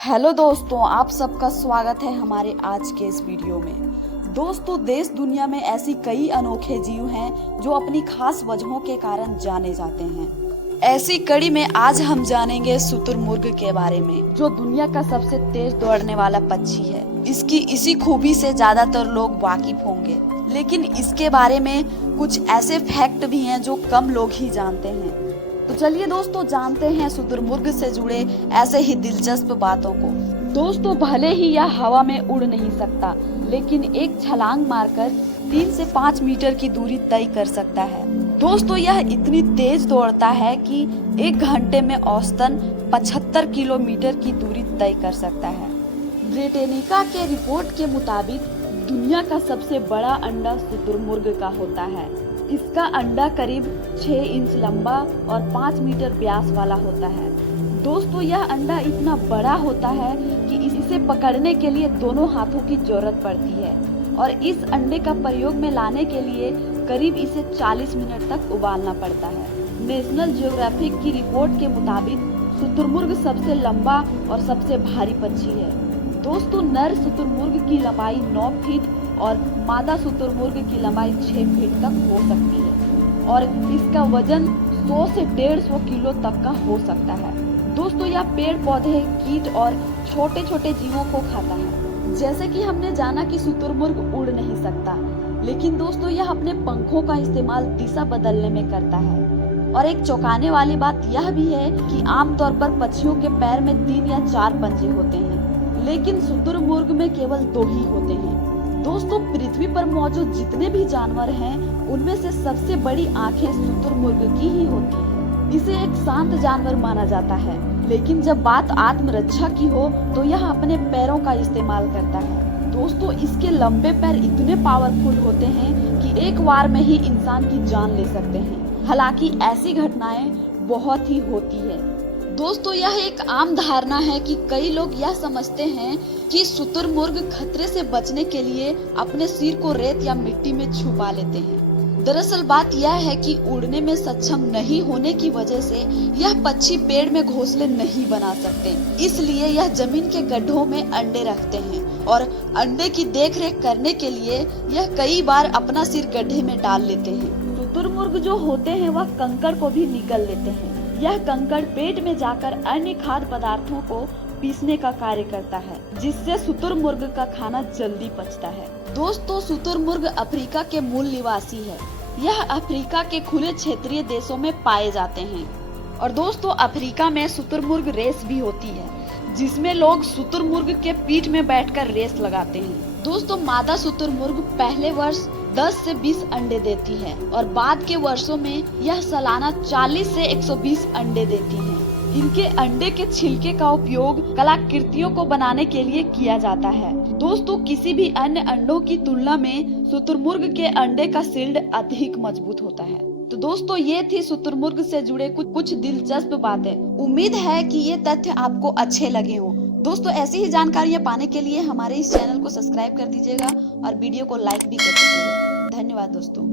Hello दोस्तों, आप सबका स्वागत है हमारे आज के इस वीडियो में। दोस्तों, देश दुनिया में ऐसी कई अनोखे जीव हैं जो अपनी खास वजहों के कारण जाने जाते हैं। ऐसी कड़ी में आज हम जानेंगे शुतुरमुर्ग के बारे में, जो दुनिया का सबसे तेज दौड़ने वाला पक्षी है। इसकी इसी खूबी से ज्यादातर लोग वाकिफ होंगे, लेकिन इसके बारे में कुछ ऐसे फैक्ट भी हैं जो कम लोग ही जानते हैं। तो चलिए दोस्तों, जानते हैं शुतुरमुर्ग से जुड़े ऐसे ही दिलचस्प बातों को। दोस्तों, भले ही यह हवा में उड़ नहीं सकता, लेकिन एक छलांग मारकर 3 से 5 मीटर की दूरी तय कर सकता है। दोस्तों, यह इतनी तेज दौड़ता है कि 1 घंटे में औसतन 75 किलोमीटर की दूरी तय कर सकता है। ब्रिटेनिका के रिपोर्ट के मुताबिक दुनिया का सबसे बड़ा अंडा शुतुरमुर्ग का होता है। इसका अंडा करीब 6 इंच लंबा और 5 मीटर व्यास वाला होता है। दोस्तों, यह अंडा इतना बड़ा होता है कि इसे पकड़ने के लिए दोनों हाथों की जरूरत पड़ती है, और इस अंडे का प्रयोग में लाने के लिए करीब इसे 40 मिनट तक उबालना पड़ता है। नेशनल ज्योग्राफिक की रिपोर्ट के मुताबिक शुतुरमुर्ग सबसे लंबा और सबसे भारी पक्षी है। दोस्तों, नर शुतुरमुर्ग की लंबाई 9 फीट और मादा शुतुरमुर्ग की लंबाई 6 फीट तक हो सकती है, और इसका वजन 100 से 150 किलो तक का हो सकता है। दोस्तों, यह पेड़ पौधे, कीट और छोटे छोटे जीवों को खाता है। जैसे कि हमने जाना कि शुतुरमुर्ग उड़ नहीं सकता, लेकिन दोस्तों यह अपने पंखों का इस्तेमाल दिशा बदलने में करता है। और एक चौंकाने वाली बात यह भी है कि आमतौर पर पक्षियों के पैर में 3 या 4 पंजे होते हैं, लेकिन शुतुरमुर्ग में केवल 2 ही होते हैं। दोस्तों, पृथ्वी पर मौजूद जितने भी जानवर हैं, उनमें से सबसे बड़ी आंखें शुतुरमुर्ग की ही होती हैं। इसे एक शांत जानवर माना जाता है, लेकिन जब बात आत्मरक्षा की हो तो यह अपने पैरों का इस्तेमाल करता है। दोस्तों, इसके लंबे पैर इतने पावरफुल होते हैं कि एक बार में ही इंसान की जान ले सकते हैं। हालांकि ऐसी घटनाएं बहुत ही होती है। दोस्तों, यह एक आम धारणा है कि कई लोग यह समझते हैं कि शुतुरमुर्ग खतरे से बचने के लिए अपने सिर को रेत या मिट्टी में छुपा लेते हैं। दरअसल बात यह है कि उड़ने में सक्षम नहीं होने की वजह से यह पक्षी पेड़ में घोंसले नहीं बना सकते, इसलिए यह जमीन के गड्ढों में अंडे रखते हैं, और अंडे की देखरेख करने के लिए यह कई बार अपना सिर गड्ढे में डाल लेते हैं। शुतुरमुर्ग जो होते हैं वह कंकड़ को भी निगल लेते हैं। यह कंकड़ पेट में जाकर अन्य खाद्य पदार्थों को पीसने का कार्य करता है, जिससे शुतुरमुर्ग का खाना जल्दी पचता है। दोस्तों, शुतुरमुर्ग अफ्रीका के मूल निवासी है। यह अफ्रीका के खुले क्षेत्रीय देशों में पाए जाते हैं। और दोस्तों, अफ्रीका में शुतुरमुर्ग रेस भी होती है, जिसमें लोग शुतुरमुर्ग के पीठ में बैठकर रेस लगाते हैं। दोस्तों, मादा शुतुरमुर्ग पहले वर्ष 10 से 20 अंडे देती है, और बाद के वर्षों में यह सालाना 40 से 120 अंडे देती है। इनके अंडे के छिलके का उपयोग कलाकृतियों को बनाने के लिए किया जाता है। दोस्तों, किसी भी अन्य अंडों की तुलना में शुतुरमुर्ग के अंडे का शील्ड अधिक मजबूत होता है। तो दोस्तों, ये थी शुतुरमुर्ग से जुड़े कुछ दिलचस्प बातें। उम्मीद है कि ये तथ्य आपको अच्छे लगे हों। दोस्तों, ऐसी ही जानकारियाँ पाने के लिए हमारे इस चैनल को सब्सक्राइब कर दीजिएगा और वीडियो को लाइक भी कर दीजिएगा। धन्यवाद दोस्तों।